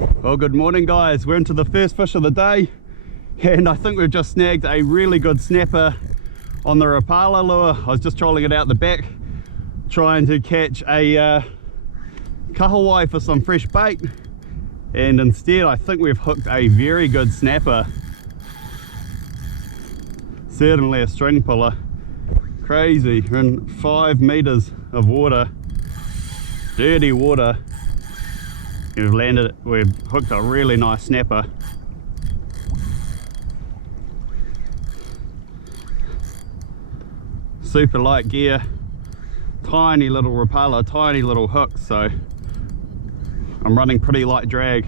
Well, good morning guys, we're into the first fish of the day and I think we've just snagged a really good snapper on the Rapala lure. I was just trolling it out the back trying to catch a kahawai for some fresh bait, and instead I think we've hooked a very good snapper. Certainly a string puller. Crazy, we're in 5 meters of water, dirty water. We've hooked a really nice snapper. Super light gear, tiny little Rapala, tiny little hook, so I'm running pretty light drag.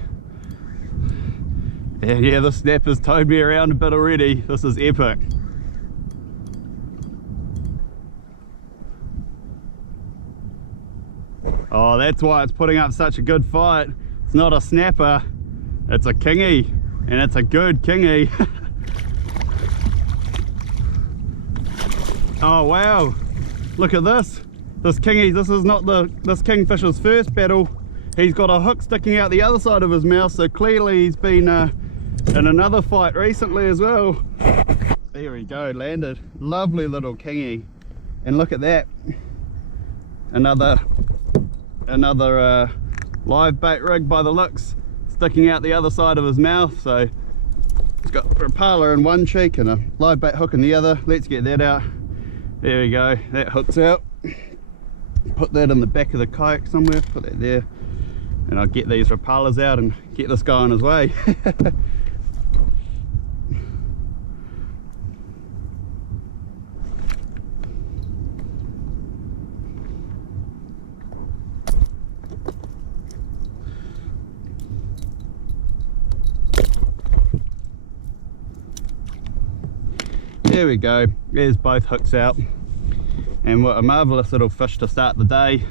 And yeah, this snapper's towed me around a bit already. This is epic. Oh, that's why it's putting up such a good fight. It's not a snapper, it's a kingy, and it's a good kingy. Oh wow, look at this. This kingy, this is not this kingfisher's first battle. He's got a hook sticking out the other side of his mouth, so clearly he's been in another fight recently as well. There we go, landed. Lovely little kingy. And look at that. Another live bait rig by the looks, sticking out the other side of his mouth. So it's got Rapala in one cheek and a live bait hook in the other. Let's get that out. There we go, that hook's out. Put that in the back of the kayak somewhere, put that there, and I'll get these Rapalas out and get this guy on his way. There we go, there's both hooks out, and what a marvellous little fish to start the day.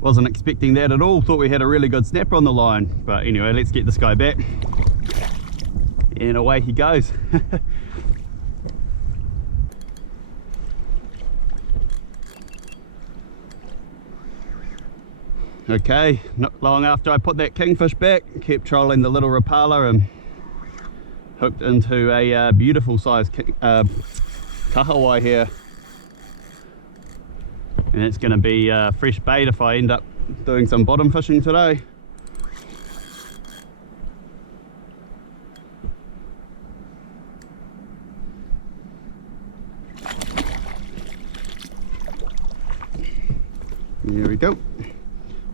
Wasn't expecting that at all, thought we had a really good snapper on the line, but anyway, let's get this guy back and away he goes. Okay, not long after I put that kingfish back, kept trolling the little Rapala and hooked into a beautiful sized kahawai here, and it's going to be fresh bait if I end up doing some bottom fishing today. There we go,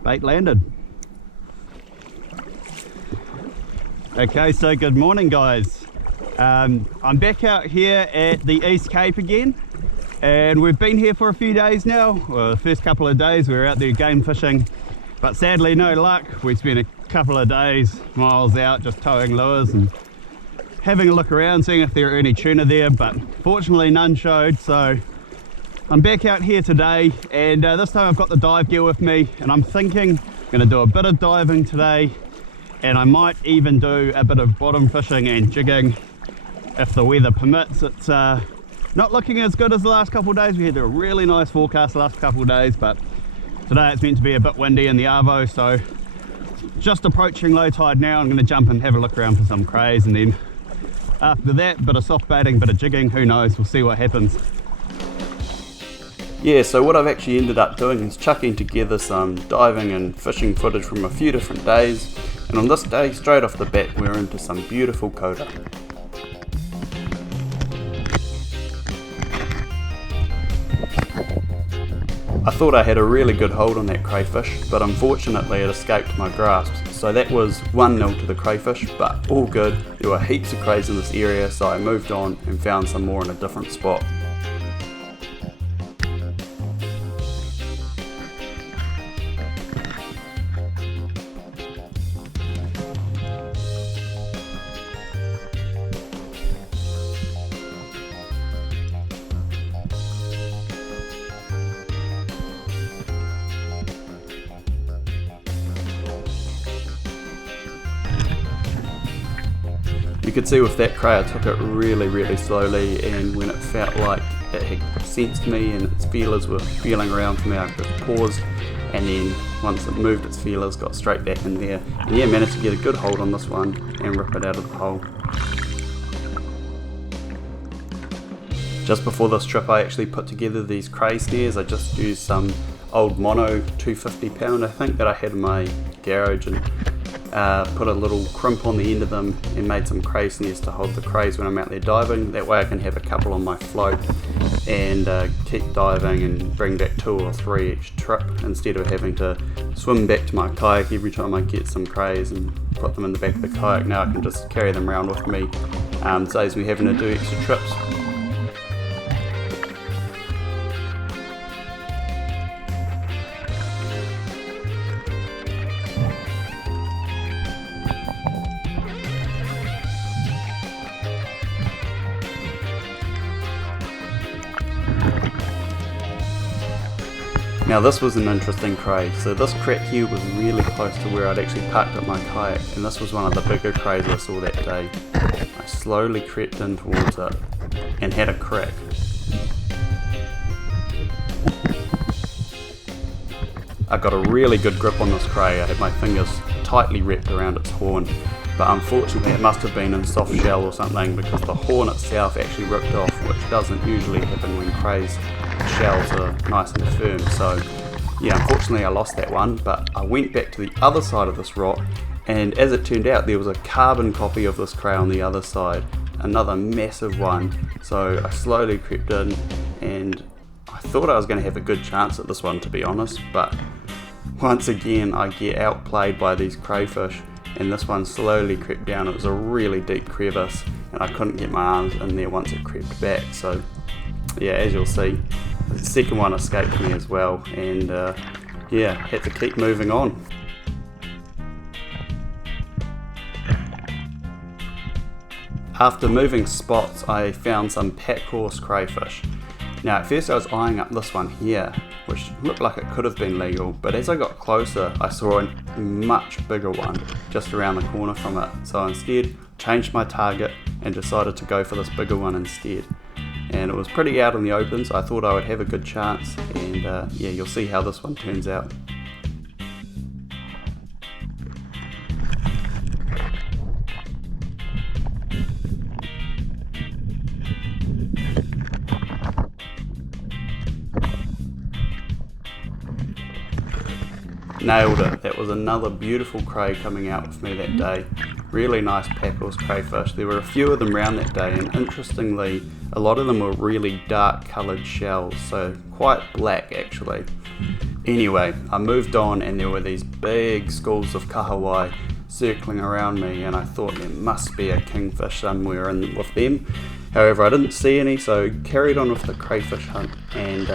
bait landed. Okay, so good morning guys. I'm back out here at the East Cape again, and we've been here for a few days now. Well, the first couple of days we were out there game fishing, but sadly no luck. We spent a couple of days miles out just towing lures and having a look around, seeing if there are any tuna there, but fortunately none showed. So I'm back out here today, and this time I've got the dive gear with me, and I'm thinking I'm going to do a bit of diving today, and I might even do a bit of bottom fishing and jigging if the weather permits. It's not looking as good as the last couple of days. We had a really nice forecast the last couple of days, but today it's meant to be a bit windy in the Arvo, so just approaching low tide now. I'm going to jump and have a look around for some crays, and then after that, bit of soft baiting, bit of jigging, who knows, we'll see what happens. Yeah, so what I've actually ended up doing is chucking together some diving and fishing footage from a few different days. And on this day, straight off the bat, we're into some beautiful koura. I thought I had a really good hold on that crayfish, but unfortunately it escaped my grasp. So that was 1-0 to the crayfish, but all good. There were heaps of crays in this area, so I moved on and found some more in a different spot. You could see with that cray I took it really slowly, and when it felt like it had sensed me and its feelers were feeling around for me, I just paused and then once it moved its feelers, got straight back in there, and yeah, managed to get a good hold on this one and rip it out of the hole. Just before this trip I actually put together these cray snares. I just used some old mono 250 pound I think that I had in my garage, and put a little crimp on the end of them and made some cray snares to hold the crays when I'm out there diving. That way I can have a couple on my float and keep diving and bring back 2 or 3 each trip, instead of having to swim back to my kayak every time I get some crays and put them in the back of the kayak. Now I can just carry them around with me. Saves me having to do extra trips. Now this was an interesting cray. So this crack here was really close to where I'd actually parked up my kayak, and this was one of the bigger crays I saw that day. I slowly crept in towards it and had a crack. I got a really good grip on this cray. I had my fingers tightly wrapped around its horn, but unfortunately it must have been in soft shell or something, because the horn itself actually ripped off, which doesn't usually happen when crays shells are nice and firm. So yeah, unfortunately I lost that one, but I went back to the other side of this rock, and as it turned out there was a carbon copy of this cray on the other side, another massive one. So I slowly crept in, and I thought I was going to have a good chance at this one, to be honest, but once again I get outplayed by these crayfish, and this one slowly crept down. It was a really deep crevice and I couldn't get my arms in there once it crept back. So yeah, as you'll see, the second one escaped me as well, and yeah, had to keep moving on. After moving spots, I found some pack horse crayfish. Now at first I was eyeing up this one here, which looked like it could have been legal, but as I got closer I saw a much bigger one just around the corner from it. So instead changed my target and decided to go for this bigger one instead. And it was pretty out in the open, so I thought I would have a good chance, and yeah, you'll see how this one turns out. Nailed it. That was another beautiful cray coming out with me that day. Really nice pack horse crayfish. There were a few of them around that day, and interestingly a lot of them were really dark coloured shells, so quite black actually. Anyway, I moved on, and there were these big schools of kahawai circling around me, and I thought there must be a kingfish somewhere in with them. However, I didn't see any, so carried on with the crayfish hunt, and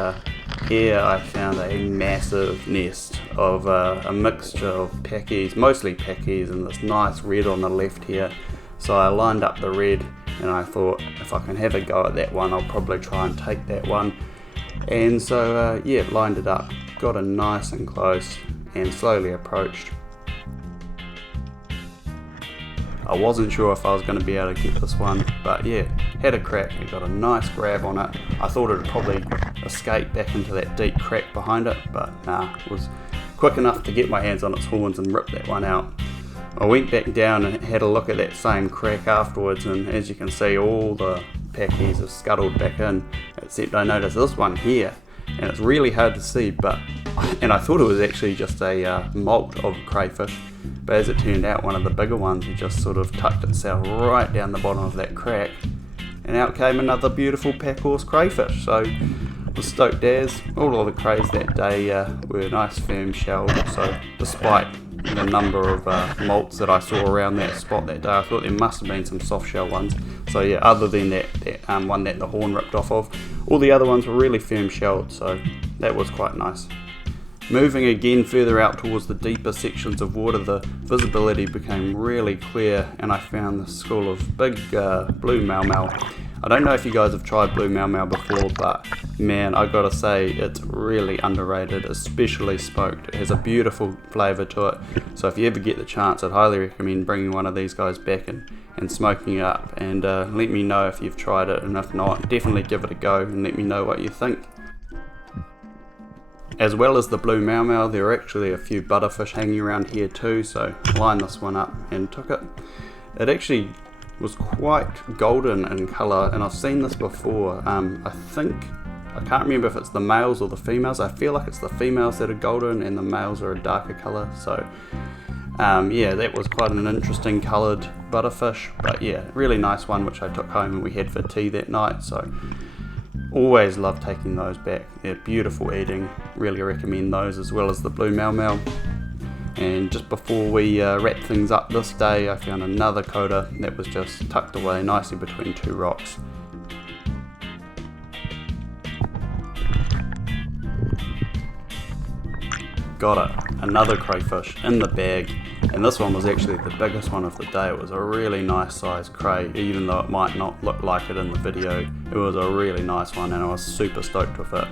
here I found a massive nest of a mixture of packies, mostly packies, and this nice red on the left here. So I lined up the red, and I thought if I can have a go at that one, I'll probably try and take that one. And so yeah, lined it up, got it nice and close, and slowly approached. I wasn't sure if I was going to be able to get this one, but yeah, had a crack and got a nice grab on it. I thought it would probably escape back into that deep crack behind it, but nah, it was quick enough to get my hands on its horns and rip that one out. I went back down and had a look at that same crack afterwards, and as you can see, all the packies have scuttled back in, except I noticed this one here, and it's really hard to see, and I thought it was actually just a molt of crayfish, but as it turned out, one of the bigger ones had just sort of tucked itself right down the bottom of that crack, and out came another beautiful pack horse crayfish. So I was stoked as. All of the crays that day were nice firm shelled, so despite the number of molts that I saw around that spot that day, I thought there must have been some soft shell ones. So yeah, other than that one that the horn ripped off of, all the other ones were really firm shelled, so that was quite nice. Moving again further out towards the deeper sections of water, the visibility became really clear, and I found this school of big blue maumau. I don't know if you guys have tried blue maumau before, but man, I gotta say it's really underrated, especially smoked. It has a beautiful flavour to it, so if you ever get the chance, I'd highly recommend bringing one of these guys back and smoking it up, and let me know if you've tried it, and if not, definitely give it a go and let me know what you think. As well as the blue mau mau, there are actually a few butterfish hanging around here too, so lined this one up and took it. It actually was quite golden in colour, and I've seen this before. I can't remember if it's the males or the females. I feel like it's the females that are golden and the males are a darker colour. So yeah, that was quite an interesting coloured butterfish, but yeah, really nice one which I took home and we had for tea that night. So always love taking those back. They're beautiful eating, really recommend those, as well as the blue mau mau. And just before we wrap things up this day, I found another koura that was just tucked away nicely between two rocks. Got it, another crayfish in the bag, and this one was actually the biggest one of the day. It was a really nice sized cray, even though it might not look like it in the video. It was a really nice one and I was super stoked with it.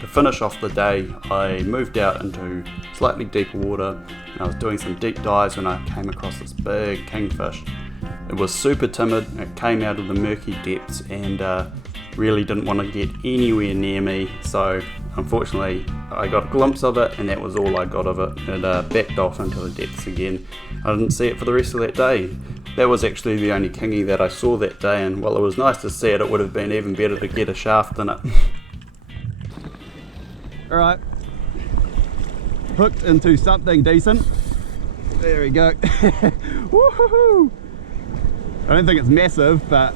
To finish off the day, I moved out into slightly deeper water and I was doing some deep dives when I came across this big kingfish. It was super timid, it came out of the murky depths and really didn't want to get anywhere near me, so unfortunately I got a glimpse of it and that was all I got of it. It backed off into the depths again. I didn't see it for the rest of that day. That was actually the only kingy that I saw that day, and while it was nice to see it, it would have been even better to get a shaft in it. Alright, hooked into something decent. There we go. Woohoo! I don't think it's massive, but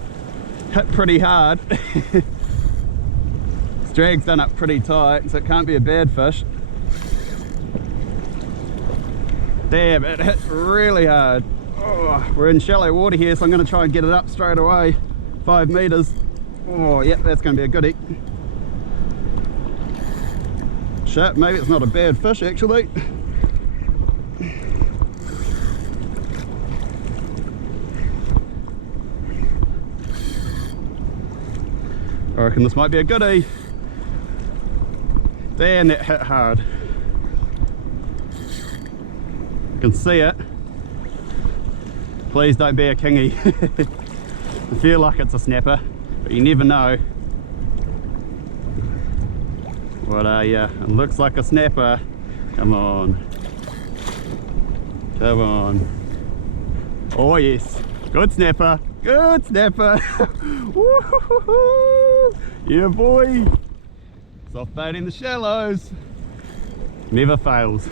hit pretty hard. This drag's done up pretty tight, so it can't be a bad fish. Damn, it hit really hard. Oh, we're in shallow water here, so I'm going to try and get it up straight away. 5 meters. Oh, yep, that's going to be a goodie. Shit, maybe it's not a bad fish actually. I reckon this might be a goodie. Damn, that hit hard. You can see it. Please don't be a kingy. I feel like it's a snapper, but you never know. What are ya? It looks like a snapper. Come on. Come on. Oh yes. Good snapper. Good snapper. Woo-hoo-hoo-hoo. Yeah boy. Soft baiting the shallows. Never fails.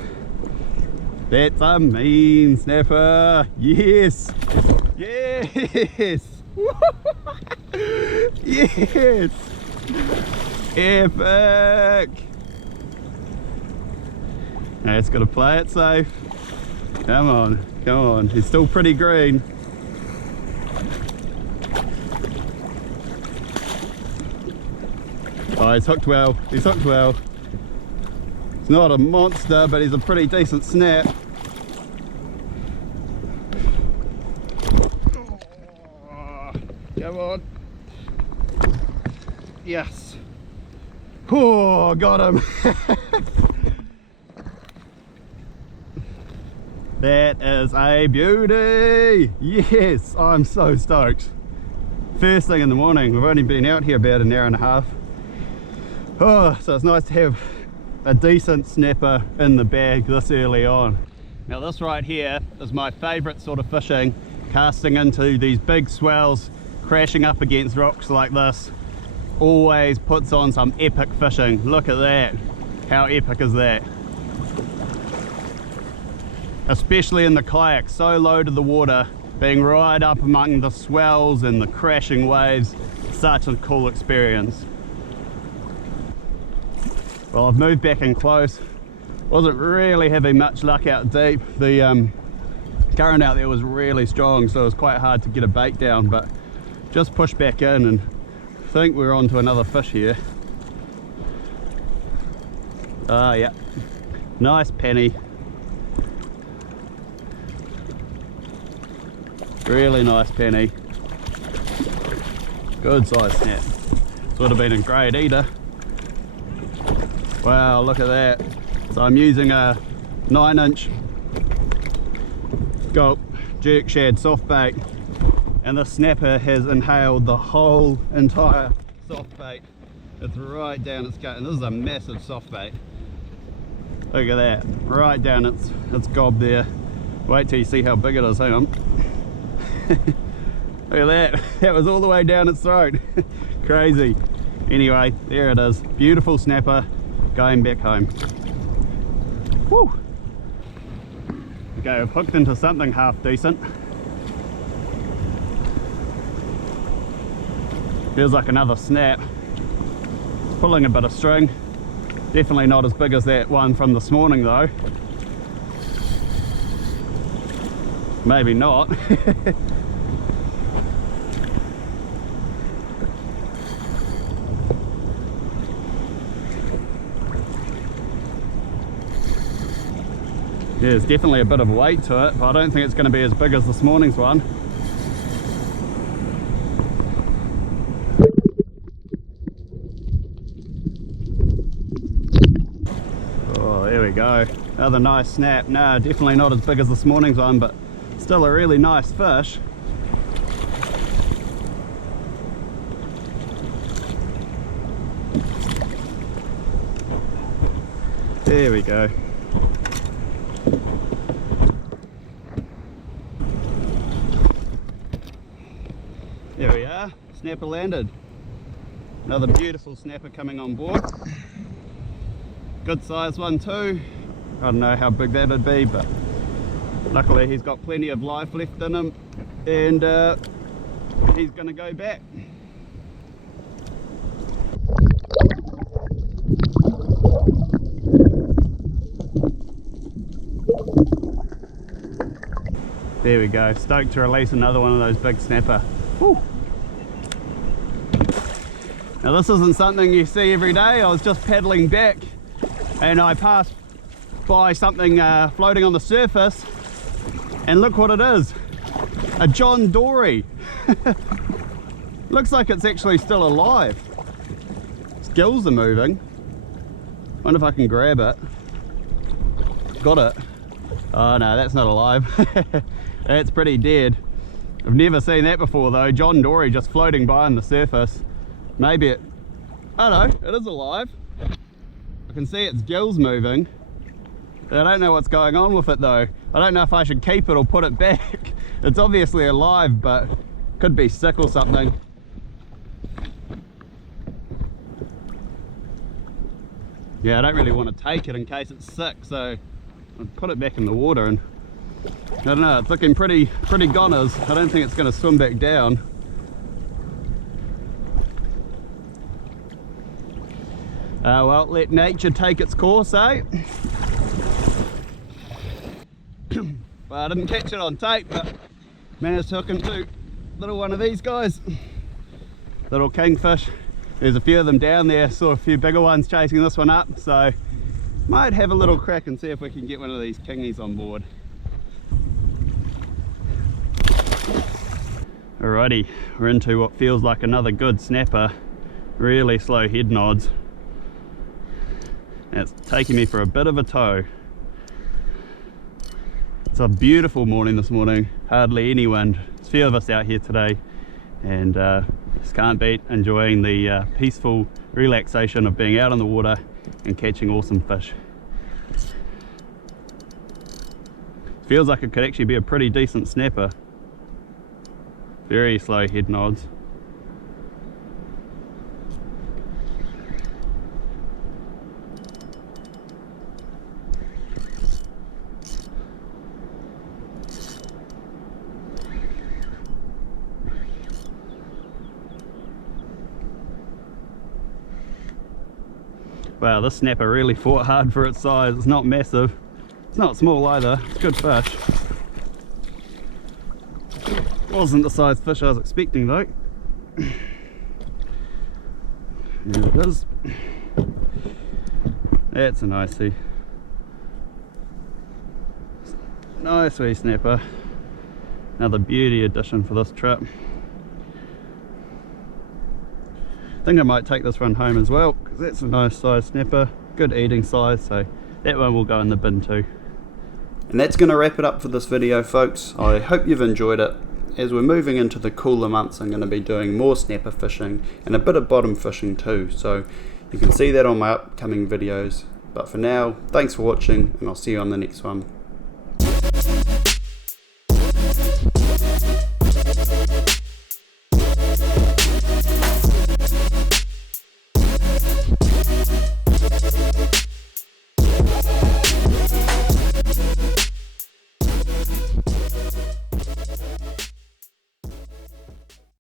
That's a mean snapper. Yes. Yes. Yes. Epic. Now it's got to play it safe. Come on, come on. He's still pretty green. Oh, he's hooked well. He's hooked well. He's not a monster, but he's a pretty decent snap. Oh, come on. Yes. Oh, got him. That is a beauty. Yes, I'm so stoked. First thing in the morning. We've only been out here about an hour and a half. Oh, so it's nice to have a decent snapper in the bag this early on. Now this right here is my favourite sort of fishing, casting into these big swells, crashing up against rocks like this. Always puts on some epic fishing. Look at that. How epic is that? Especially in the kayak, so low to the water, being right up among the swells and the crashing waves. Such a cool experience. Well, I've moved back in close. Wasn't really having much luck out deep. The current out there was really strong, so it was quite hard to get a bait down, but just pushed back in and I think we're on to another fish here. Ah, yeah. Nice penny. Really nice penny. Good size snap. This would have been a great eater. Wow, look at that. So I'm using a 9-inch gulp jerk shad soft bait, and the snapper has inhaled the whole entire soft bait. It's right down its gut, and this is a massive soft bait. Look at that, right down its gob there. Wait till you see how big it is, hang on. Look at that, that was all the way down its throat. Crazy. Anyway, there it is, beautiful snapper, going back home. Woo. Okay, I've hooked into something half decent. Feels like another snap. Pulling a bit of string. Definitely not as big as that one from this morning though. Maybe not. Yeah, there's definitely a bit of weight to it, but I don't think it's going to be as big as this morning's one. Oh, there we go. Another nice snap. No, definitely not as big as this morning's one, but still a really nice fish. There we go. There we are, snapper landed. Another beautiful snapper coming on board. Good size one too. I don't know how big that would be, but luckily he's got plenty of life left in him, and he's going to go back. There we go, stoked to release another one of those big snapper. Woo. Now this isn't something you see every day. I was just paddling back and I passed by something floating on the surface, and look what it is, a John Dory. Looks like it's actually still alive. Its gills are moving. Wonder if I can grab it. Got it. Oh no, that's not alive. That's pretty dead. I've never seen that before though. John Dory just floating by on the surface. Maybe it, I don't know, it is alive. I can see its gills moving. I don't know what's going on with it though. I don't know if I should keep it or put it back. It's obviously alive, but could be sick or something. Yeah, I don't really want to take it in case it's sick, so I'll put it back in the water, and I don't know, it's looking pretty goners. I don't think it's going to swim back down. Well, let nature take its course, eh? Well, I didn't catch it on tape, but managed to hook into little one of these guys. Little kingfish. There's a few of them down there. Saw a few bigger ones chasing this one up, so might have a little crack and see if we can get one of these kingies on board. Alrighty, we're into what feels like another good snapper. Really slow head nods. And it's taking me for a bit of a tow. It's a beautiful morning this morning, hardly any wind. There's a few of us out here today, and just can't beat enjoying the peaceful relaxation of being out on the water and catching awesome fish. Feels like it could actually be a pretty decent snapper. Very slow head nods. Wow, this snapper really fought hard for its size. It's not massive. It's not small either. It's good fish. Wasn't the size fish I was expecting though. There it is. That's a nicey. Nice wee snapper. Another beauty addition for this trip. I think I might take this one home as well, because that's a nice size snapper, good eating size, so that one will go in the bin too. And that's going to wrap it up for this video, folks. I hope you've enjoyed it. As we're moving into the cooler months, I'm going to be doing more snapper fishing and a bit of bottom fishing too, so you can see that on my upcoming videos. But for now, thanks for watching, and I'll see you on the next one.